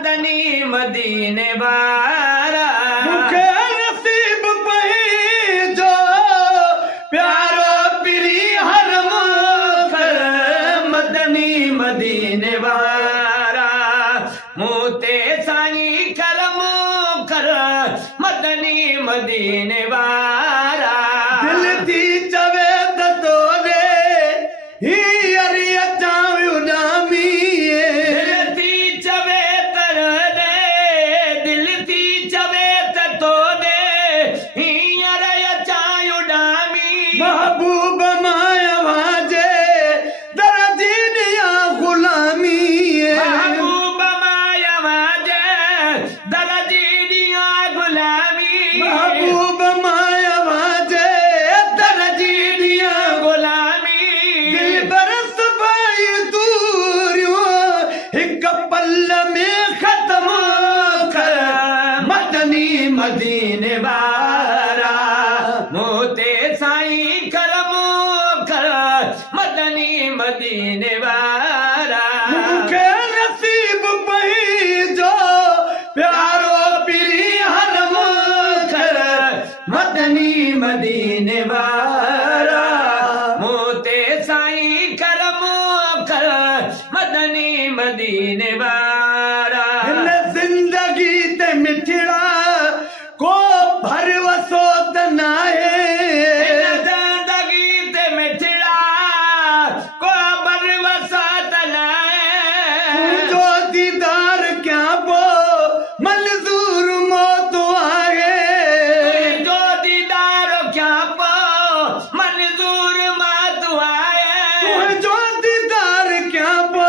मदनी मदीने वारा मूंखे नसीब पई जो प्यारो पीरी हरम कर मदनी मदीने वारा मूं ते साईं करम कर मदनी मदीने वारा दिल थी चवे त तोरे हीअर अचां उॾामी दिल थी चवे तर दे दिल थी चवे त तो दे हींअर अचां उॾामी महबूब माया वाजे दरजी दिया गुलामी महबूब माया वाजे दरजी दिया गुलामी महबूब माया वाजे दरजी दिया गुलामी दिल बरस भाई दूरियों हिक पल में खत्म कर मदनी मदीने वारा मोते साईं करम कर मदनी मदीने वारा मूंखे नसीब पई जो प्यारो पीरी हरम कर मदनी मदीने वारा मोते साईं करम कर मदनी मदीने वारा हिन जिंदगी ते मिठड़ा को भरवसो त नाहे जिंदगी ते मिठड़ा को बरवसा तनाए जो दीदार क्या पो मंजूर मौत आए जो दीदार क्या पो मंजूर मात आए जो दीदार क्या पो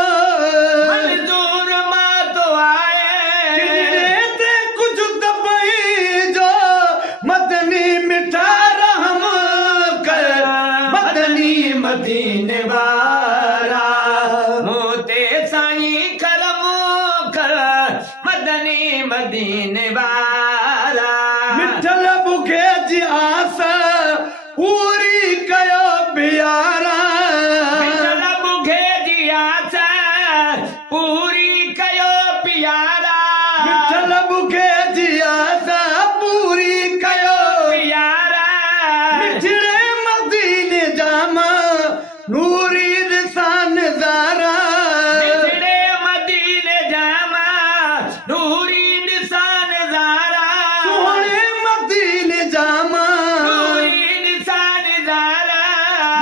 मंजूर मात आए किने ते कुछ दबाई जो मदनी मिठा रहम कर मदनी मदीने वारा मोते साईं करम कर मदनी मदीने वारा मिठल बुखे जी आस पूरी कयो प्यारा मिठल बुखे जी आस पूरी कयो प्यारा मिठल बुखे जी आस पूरी कयो प्यारा मिठड़े मदीने जामा नूरी दिसान ज़ारा मिठड़े मदीने जामा नूरी निशान ज़ारा सोहणे मदीने जामा नूरी निशान ज़ारा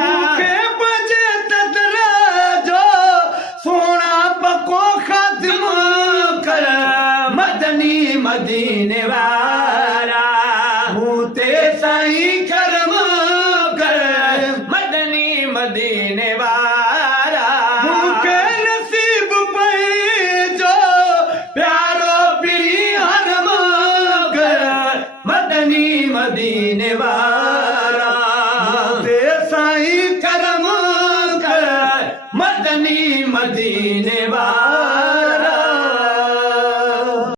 मूंखे बजे तदरा जो सोना पको खातिम कर मदनी मदीने वारा मूं ते साईं करम कर मदनी मदीने वारा मूंखे नसीब पई जो प्यारो पीरी हरम कर मदनी मदीने वारा